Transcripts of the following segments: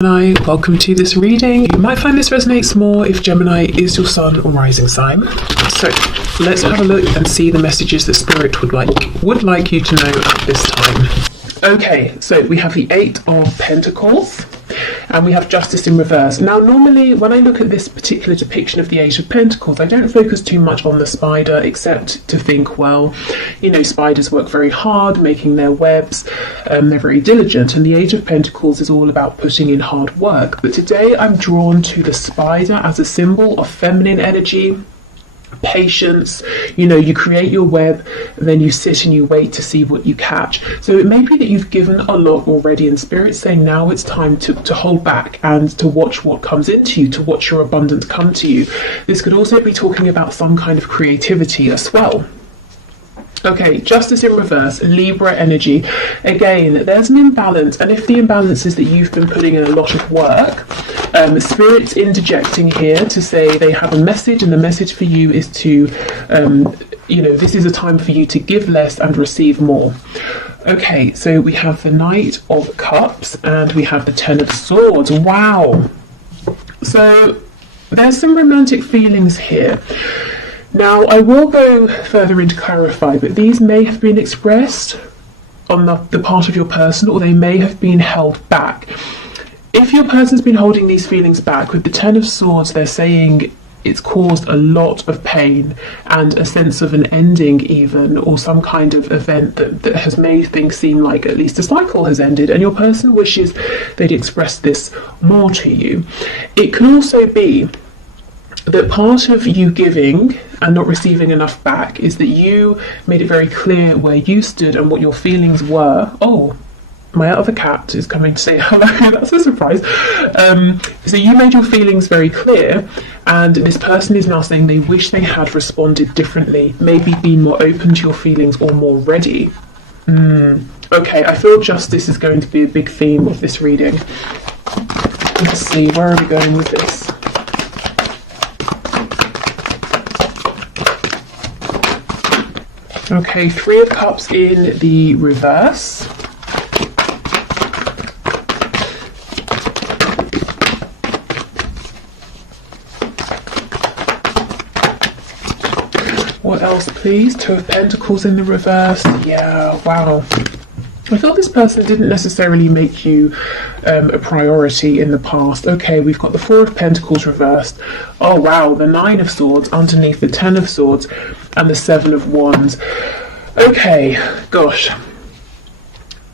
Gemini, welcome to this reading. You might find this resonates more if Gemini is your sun or rising sign. So let's have a look and see the messages that Spirit would like you to know at this time. Okay, so we have the Eight of Pentacles and we have Justice in reverse. Now normally when I look at this particular depiction of the Eight of Pentacles, I don't focus too much on the spider except to think, well, you know, spiders work very hard making their webs, they're very diligent, and the Eight of Pentacles is all about putting in hard work. But today I'm drawn to the spider as a symbol of feminine energy, patience. You know, you create your web and then you sit and you wait to see what you catch. So it may be that you've given a lot already and Spirit's saying now it's time to hold back and to watch what comes into you, to watch your abundance come to you. This could also be talking about some kind of creativity as well. Okay, Justice in reverse, Libra energy. Again, there's an imbalance, and if the imbalance is that you've been putting in a lot of work, Spirit's interjecting here to say they have a message, and the message for you is to, you know, this is a time for you to give less and receive more. Okay, so we have the Knight of Cups and we have the Ten of Swords. Wow. So there's some romantic feelings here. Now, I will go further in to clarify, but these may have been expressed on the part of your person, or they may have been held back. If your person's been holding these feelings back, with the Ten of Swords, they're saying it's caused a lot of pain and a sense of an ending even, or some kind of event that has made things seem like at least a cycle has ended, and your person wishes they'd express this more to you. It can also be that part of you giving and not receiving enough back is that you made it very clear where you stood and what your feelings were. Oh, my other cat is coming to say hello. That's a surprise. So you made your feelings very clear, and this person is now saying they wish they had responded differently, maybe been more open to your feelings or more ready. Okay, I feel justice is going to be a big theme of this reading. Let's see, where are we going with this? Okay, Three of Cups in the reverse. What else, please? Two of Pentacles in the reverse. Yeah, wow. I felt this person didn't necessarily make you a priority in the past. Okay, we've got the Four of Pentacles reversed. Oh wow, the Nine of Swords underneath the Ten of Swords and the Seven of Wands. Okay, gosh.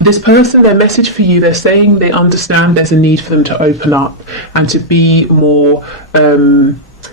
This person, their message for you, they're saying they understand there's a need for them to open up and to be more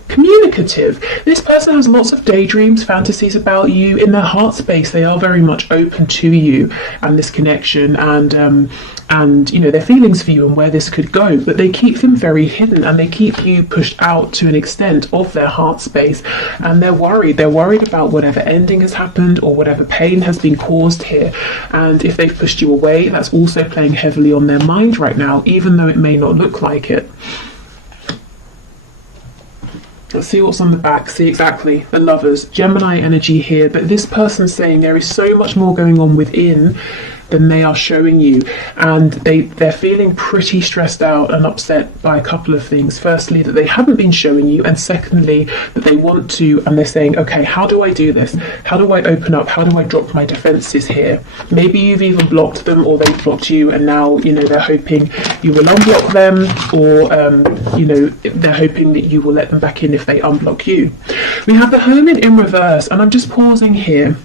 communicative. This person has lots of daydreams, fantasies about you. In their heart space, they are very much open to you and this connection and you know, their feelings for you and where this could go, but they keep them very hidden and they keep you pushed out to an extent of their heart space, and they're worried about whatever ending has happened or whatever pain has been caused here. And if they've pushed you away, that's also playing heavily on their mind right now, even though it may not look like it. Let's see what's on the back. See, exactly, the Lovers, Gemini energy here, but this person's saying there is so much more going on within than they are showing you, and they're feeling pretty stressed out and upset by a couple of things. Firstly, that they haven't been showing you, and secondly, that they want to, and they're saying, okay, how do I do this? How do I open up? How do I drop my defenses here? Maybe you've even blocked them, or they've blocked you, and now, you know, they're hoping you will unblock them, or you know, they're hoping that you will let them back in if they unblock you. We have the Hermit in reverse, and I'm just pausing here.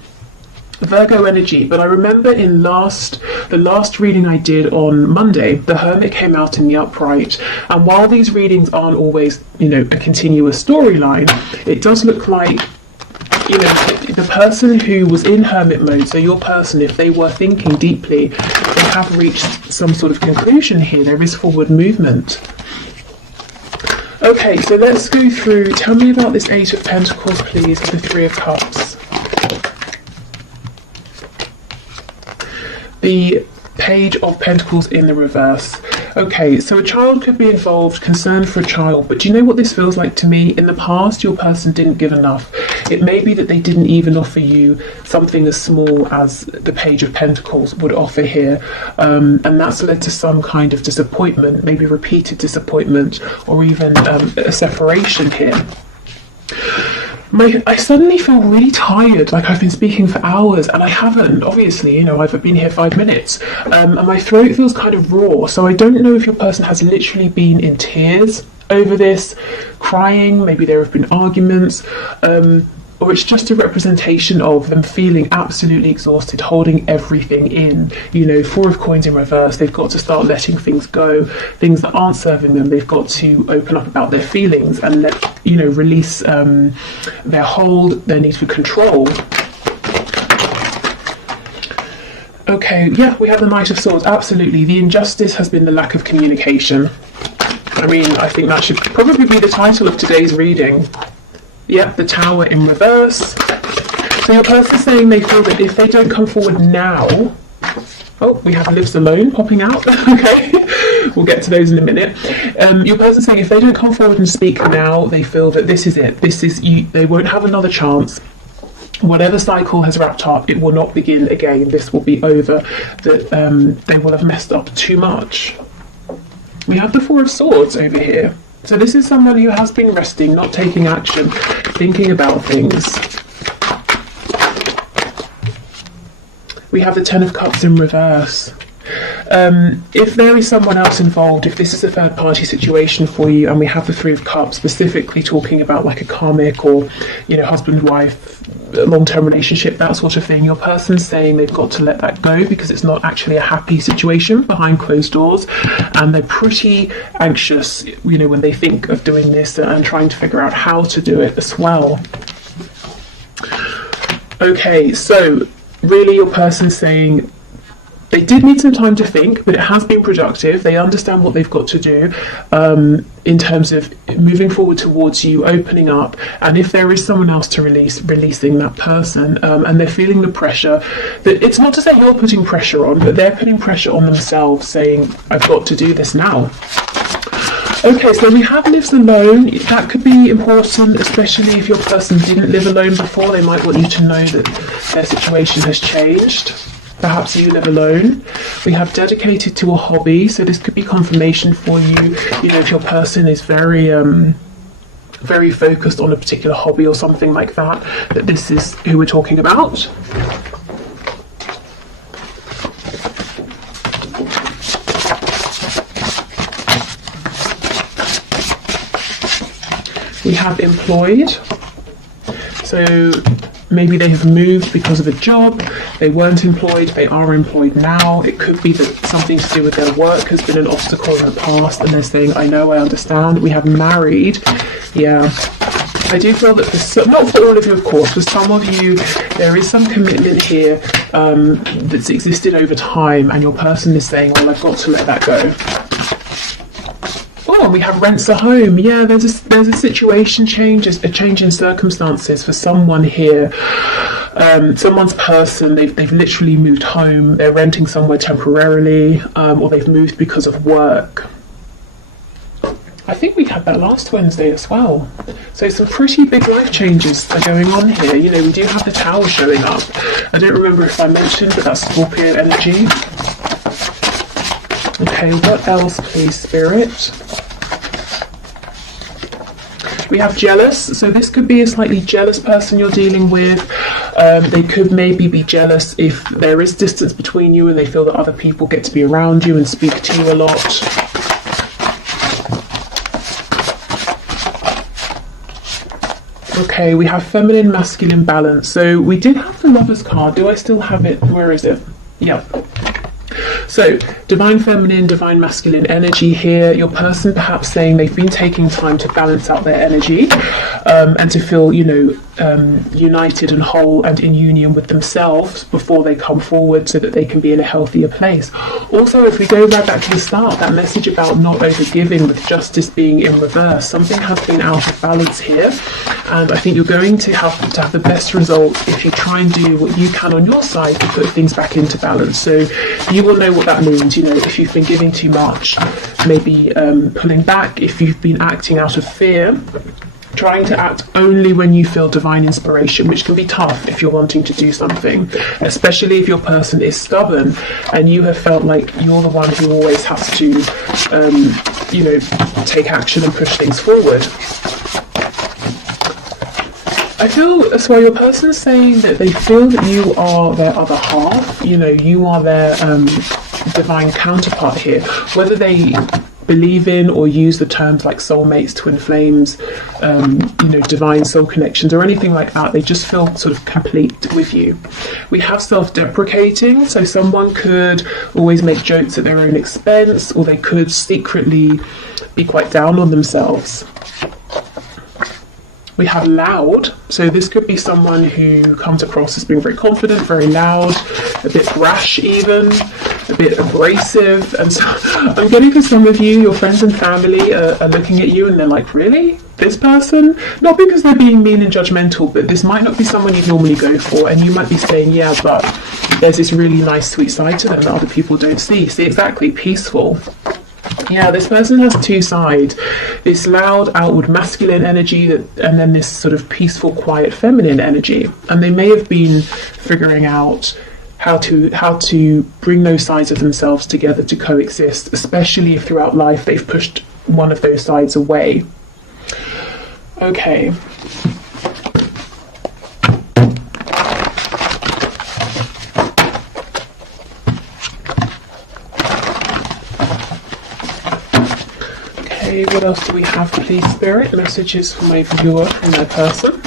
Virgo energy, but I remember in the last reading I did on Monday, the Hermit came out in the upright, and while these readings aren't always, you know, a continuous storyline, it does look like, you know, the person who was in Hermit mode, so your person, if they were thinking deeply, they have reached some sort of conclusion here. There is forward movement. Okay, so let's go through. Tell me about this Eight of Pentacles, please, with the Three of Cups. The Page of Pentacles in the reverse. Okay, so a child could be involved, concerned for a child, but do you know what this feels like to me? In the past, your person didn't give enough. It may be that they didn't even offer you something as small as the Page of Pentacles would offer here, and that's led to some kind of disappointment, maybe repeated disappointment, or even a separation here. I suddenly feel really tired, like I've been speaking for hours, and I haven't, obviously, you know, I've been here 5 minutes, and my throat feels kind of raw, so I don't know if your person has literally been in tears over this, crying, maybe there have been arguments, or it's just a representation of them feeling absolutely exhausted, holding everything in. You know, Four of Coins in reverse, they've got to start letting things go, things that aren't serving them. They've got to open up about their feelings and release their hold, their need for control. Okay, yeah, we have the Knight of Swords, absolutely. The injustice has been the lack of communication. I mean, I think that should probably be the title of today's reading. Yep, the Tower in reverse. So your person's saying they feel that if they don't come forward now... Oh, we have Lives Alone popping out. Okay, we'll get to those in a minute. Your person's saying if they don't come forward and speak now, they feel that this is it. This is you. They won't have another chance. Whatever cycle has wrapped up, it will not begin again. This will be over. That they will have messed up too much. We have the Four of Swords over here. So this is someone who has been resting, not taking action, thinking about things. We have the Ten of Cups in reverse. If there is someone else involved, if this is a third party situation for you, and we have the Three of Cups specifically talking about like a karmic or, you know, husband, wife, long-term relationship, that sort of thing, your person's saying they've got to let that go because it's not actually a happy situation behind closed doors, and they're pretty anxious, you know, when they think of doing this and trying to figure out how to do it as well. Okay, so really your person's saying they did need some time to think, but it has been productive. They understand what they've got to do in terms of moving forward towards you, opening up, and if there is someone else to releasing that person, and they're feeling the pressure. That it's not to say you're putting pressure on, but they're putting pressure on themselves, saying, I've got to do this now. Okay, so we have Lives Alone. That could be important, especially if your person didn't live alone before. They might want you to know that their situation has changed. Perhaps you live alone. We have Dedicated to a hobby, so this could be confirmation for you. You know, if your person is very very focused on a particular hobby or something like that, that this is who we're talking about. We have Employed. So maybe they have moved because of a job, they weren't employed, they are employed now. It could be that something to do with their work has been an obstacle in the past and they're saying, I know, I understand. We have Married. Yeah, I do feel that not for all of you, of course, for some of you, there is some commitment here that's existed over time, and your person is saying, well, I've got to let that go. Oh, and we have Rents a Home. Yeah, there's a situation change, a change in circumstances for someone here. Someone's person, they've literally moved home, they're renting somewhere temporarily, or they've moved because of work. I think we had that last Wednesday as well. So some pretty big life changes are going on here. You know, we do have the Tower showing up. I don't remember if I mentioned, but that's Scorpio energy. Okay, what else, please, Spirit? We have Jealous. So this could be a slightly jealous person you're dealing with. They could maybe be jealous if there is distance between you and they feel that other people get to be around you and speak to you a lot. Okay, we have Feminine, Masculine balance. So we did have the Lovers card. Do I still have it? Where is it? Yeah. So, Divine Feminine, Divine Masculine energy here. Your person perhaps saying they've been taking time to balance out their energy and to feel, you know, united and whole and in union with themselves before they come forward so that they can be in a healthier place. Also, if we go right back to the start, that message about not overgiving with justice being in reverse, something has been out of balance here, and I think you're going to have the best result if you try and do what you can on your side to put things back into balance. So you will know what that means. you know, if you've been giving too much, maybe pulling back, if you've been acting out of fear, trying to act only when you feel divine inspiration, which can be tough if you're wanting to do something, especially if your person is stubborn and you have felt like you're the one who always has to, you know, take action and push things forward. I feel as well your person is saying that they feel that you are their other half, you know, you are their divine counterpart here, whether they believe in or use the terms like soulmates, twin flames, you know, divine soul connections or anything like that. They just feel sort of complete with you. We have self-deprecating, so someone could always make jokes at their own expense, or they could secretly be quite down on themselves. We have loud, so this could be someone who comes across as being very confident, very loud, a bit brash even, a bit abrasive. And so I'm getting for some of you, your friends and family are looking at you and they're like, really? This person? Not because they're being mean and judgmental, but this might not be someone you'd normally go for, and you might be saying, yeah, but there's this really nice sweet side to them that other people don't see. See, exactly, peaceful. Yeah, this person has two sides, this loud outward masculine energy and then this sort of peaceful quiet feminine energy, and they may have been figuring out how to bring those sides of themselves together to coexist, especially if throughout life they've pushed one of those sides away. Okay. What else do we have, please, Spirit? Messages for my viewer and their person.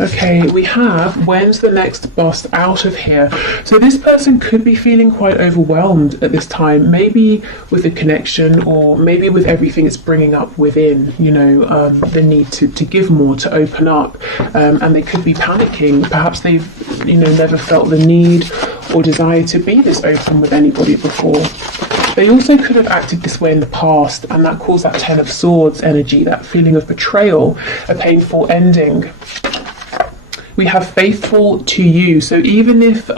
Okay, we have, when's the next bus out of here? So this person could be feeling quite overwhelmed at this time, maybe with the connection or maybe with everything it's bringing up within, you know, the need to give more, to open up, and they could be panicking. Perhaps they've, you know, never felt the need or desire to be this open with anybody before. They also could have acted this way in the past, and that caused that Ten of Swords energy, that feeling of betrayal, a painful ending. We have faithful to you. So even if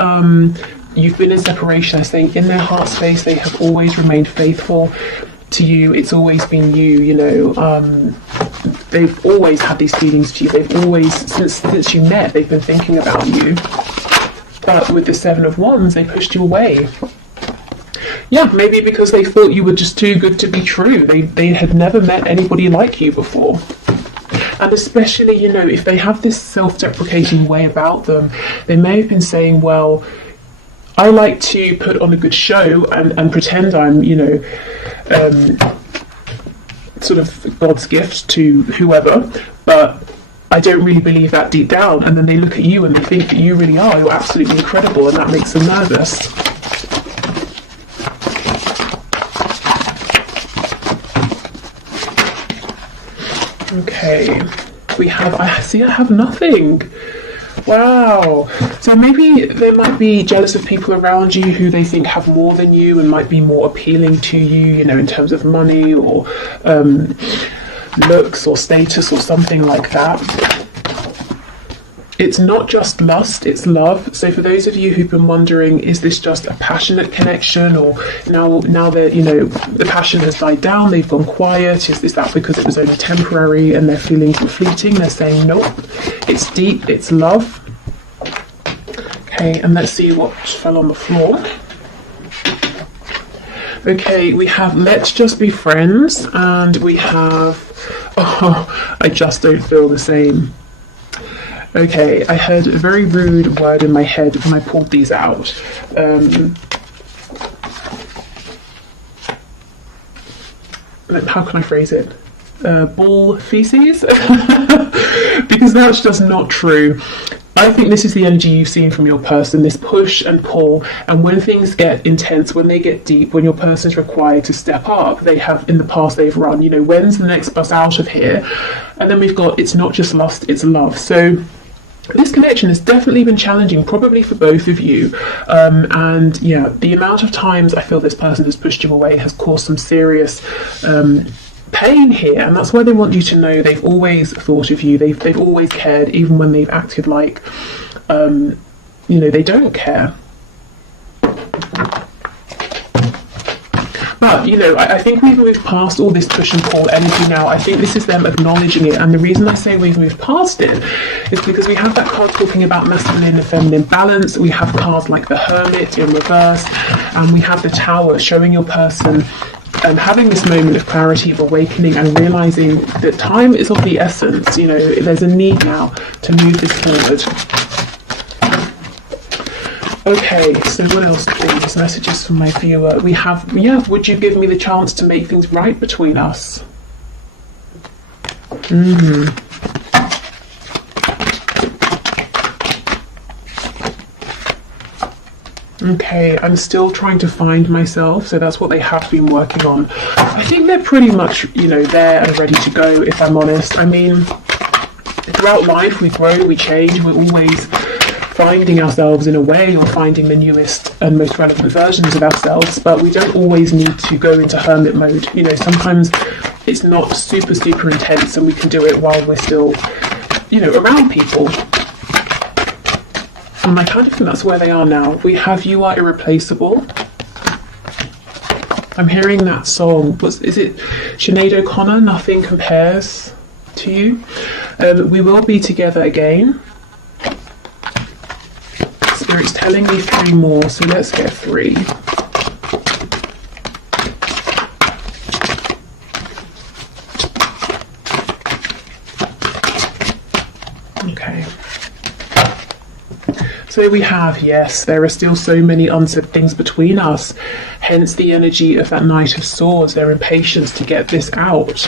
you've been in separation, I think in their heart space they have always remained faithful to you. It's always been you, you know. They've always had these feelings for you. They've always, since you met, they've been thinking about you. But with the Seven of Wands, they pushed you away. Yeah, maybe because they thought you were just too good to be true. They had never met anybody like you before. And especially, you know, if they have this self-deprecating way about them, they may have been saying, well, I like to put on a good show and pretend I'm, you know, sort of God's gift to whoever, but I don't really believe that deep down. And then they look at you and they think that you really are, you're absolutely incredible, and that makes them nervous. Okay, we have, I have nothing. Wow. So maybe they might be jealous of people around you who they think have more than you and might be more appealing to you, you know, in terms of money or looks or status or something like that. It's not just lust, it's love. So for those of you who've been wondering, is this just a passionate connection, or now that, you know, the passion has died down, they've gone quiet, is that because it was only temporary and their feelings were fleeting? They're saying nope, it's deep, it's love. Okay, and let's see what fell on the floor. Okay, we have let's just be friends, and we have, oh, I just don't feel the same. Okay, I heard a very rude word in my head when I pulled these out. How can I phrase it? Bull feces? Because that's just not true. I think this is the energy you've seen from your person, this push and pull, and when things get intense, when they get deep, when your person's required to step up, they have, in the past, they've run, you know, when's the next bus out of here? And then we've got, it's not just lust, it's love. So this connection has definitely been challenging, probably for both of you. And yeah, the amount of times I feel this person has pushed you away has caused some serious pain here, and that's why they want you to know they've always thought of you, they've always cared, even when they've acted like you know, they don't care. But, you know, I think we've moved past all this push and pull energy now. I think this is them acknowledging it. And the reason I say we've moved past it is because we have that card talking about masculine and feminine balance. We have cards like the Hermit in reverse, and we have the Tower showing your person having this moment of clarity, of awakening, and realizing that time is of the essence. You know, there's a need now to move this forward. Okay, so what else, please? Messages from my viewer. We have, would you give me the chance to make things right between us? Okay, I'm still trying to find myself, so that's what they have been working on. I think they're pretty much, you know, there and ready to go, if I'm honest. I mean, throughout life, we grow, we change, we're always finding ourselves in a way, or finding the newest and most relevant versions of ourselves, but we don't always need to go into hermit mode. You know, sometimes it's not super intense and we can do it while we're still, you know, around people. And I kind of think that's where they are now. We have You Are Irreplaceable. I'm hearing that song. Is it Sinead O'Connor? Nothing Compares to You. We will be together again. Spirit's telling me 3 more, so let's get 3. Okay. So we have, yes, there are still so many unsaid things between us, hence the energy of that Knight of Swords, their impatience to get this out.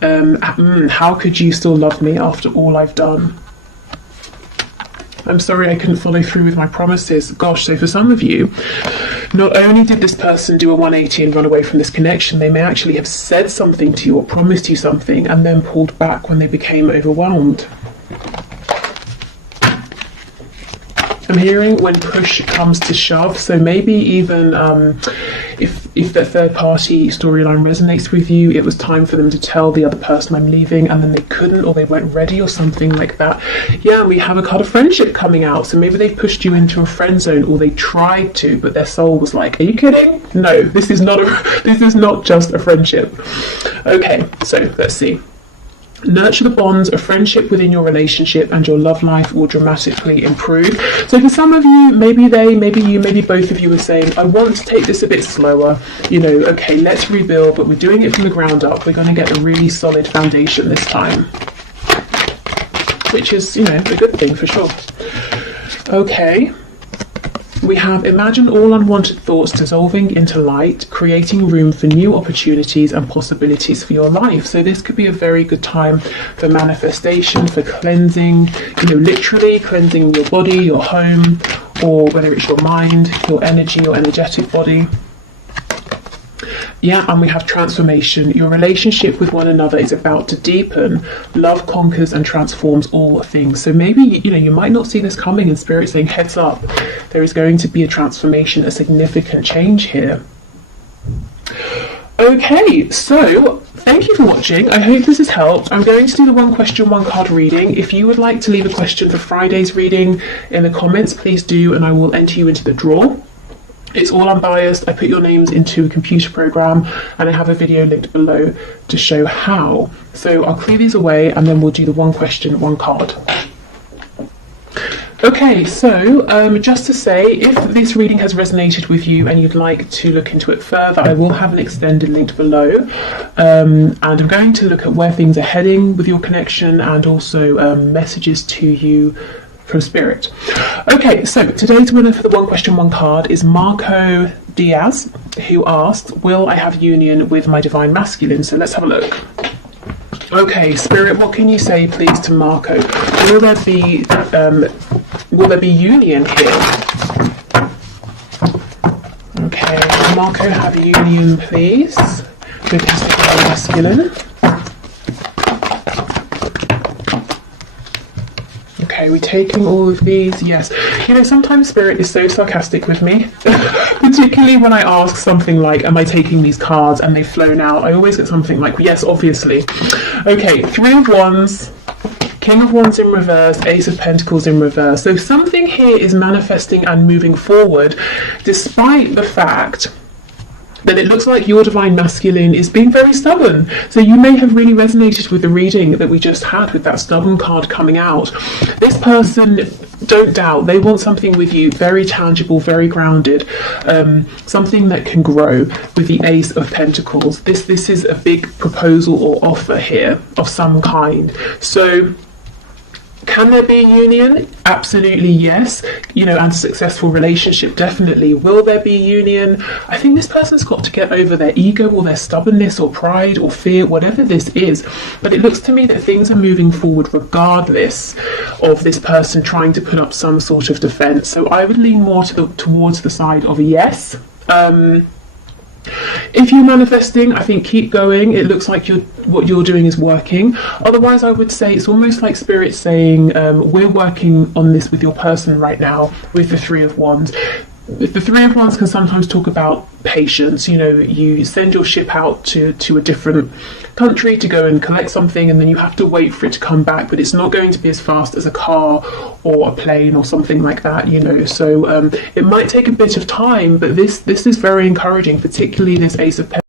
How could you still love me after all I've done? I'm sorry I couldn't follow through with my promises. Gosh, so for some of you, not only did this person do a 180 and run away from this connection, they may actually have said something to you or promised you something and then pulled back when they became overwhelmed. I'm hearing when push comes to shove, so maybe even if the third party storyline resonates with you, it was time for them to tell the other person I'm leaving and then they couldn't, or they weren't ready or something like that. Yeah, we have a card of friendship coming out, so maybe they pushed you into a friend zone, or they tried to, but their soul was like, are you kidding? No, this is not just a friendship. Okay, so let's see. Nurture the bonds of friendship within your relationship and your love life will dramatically improve. So for some of you, maybe both of you are saying, I want to take this a bit slower. You know, okay, let's rebuild, but we're doing it from the ground up. We're going to get a really solid foundation this time. Which is, you know, a good thing for sure. Okay. We have imagine all unwanted thoughts dissolving into light, creating room for new opportunities and possibilities for your life. So this could be a very good time for manifestation, for cleansing, you know, literally cleansing your body, your home, or whether it's your mind, your energy, your energetic body. Yeah, and we have transformation. Your relationship with one another is about to deepen. Love conquers and transforms all things. So maybe, you know, you might not see this coming, and Spirit saying, heads up, there is going to be a transformation, a significant change here. Okay, so thank you for watching. I hope this has helped. I'm going to do the 1 question, 1 card reading. If you would like to leave a question for Friday's reading in the comments, please do, and I will enter you into the draw. It's all unbiased. I put your names into a computer program and I have a video linked below to show how. So I'll clear these away and then we'll do the 1 question, 1 card. Okay, so just to say, if this reading has resonated with you and you'd like to look into it further, I will have an extended link below. And I'm going to look at where things are heading with your connection and also messages to you from Spirit. Okay, so today's winner for the 1 question, 1 card is Marco Diaz, who asked, will I have union with my divine masculine? So let's have a look. Okay, Spirit, what can you say please to Marco? Will there be union here? Okay, Marco, have union please with his divine masculine. Okay, we're taking all of these, yes. You know, sometimes Spirit is so sarcastic with me, particularly when I ask something like, am I taking these cards, and they've flown out. I always get something like, yes, obviously. Okay, 3 of Wands, King of Wands in reverse, Ace of Pentacles in reverse. So something here is manifesting and moving forward, despite the fact then it looks like your divine masculine is being very stubborn. So you may have really resonated with the reading that we just had with that stubborn card coming out. This person, don't doubt, they want something with you very tangible, very grounded, something that can grow with the Ace of Pentacles. This is a big proposal or offer here of some kind. So can there be a union? Absolutely yes. You know, and a successful relationship, definitely. Will there be a union? I think this person's got to get over their ego or their stubbornness or pride or fear, whatever this is. But it looks to me that things are moving forward regardless of this person trying to put up some sort of defense. So I would lean more towards the side of a yes. If you're manifesting, I think keep going. It looks like what you're doing is working. Otherwise, I would say it's almost like Spirit saying, we're working on this with your person right now with the Three of Wands. The Three of Wands can sometimes talk about patience. You know, you send your ship out to a different country to go and collect something, and then you have to wait for it to come back, but it's not going to be as fast as a car or a plane or something like that, you know. So it might take a bit of time, but this is very encouraging, particularly this Ace of Pentacles.